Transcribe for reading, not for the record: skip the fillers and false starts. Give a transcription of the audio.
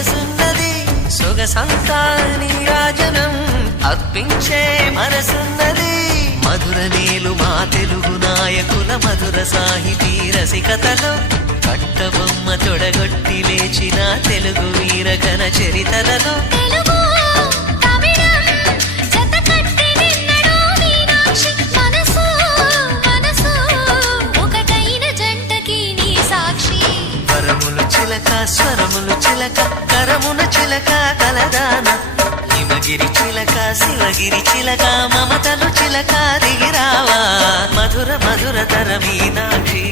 వయసున్నది సొగసంతా నీరాజనం అర్పించే మనసున్నది మధుర నేలు మా తెలుగు నాయకుల మధుర సాహితీ రసికతలో కట్టబొమ్మ తొడగొట్టి లేచిన తెలుగు వీరగణ చరితలలో స్వరములు చిలక కరమున చిలక కలదాన హిమగిరి చిలక శివగిరి చిలక మమతలు చిలక దిగిరావా మధుర మధుర తర మీనాక్షి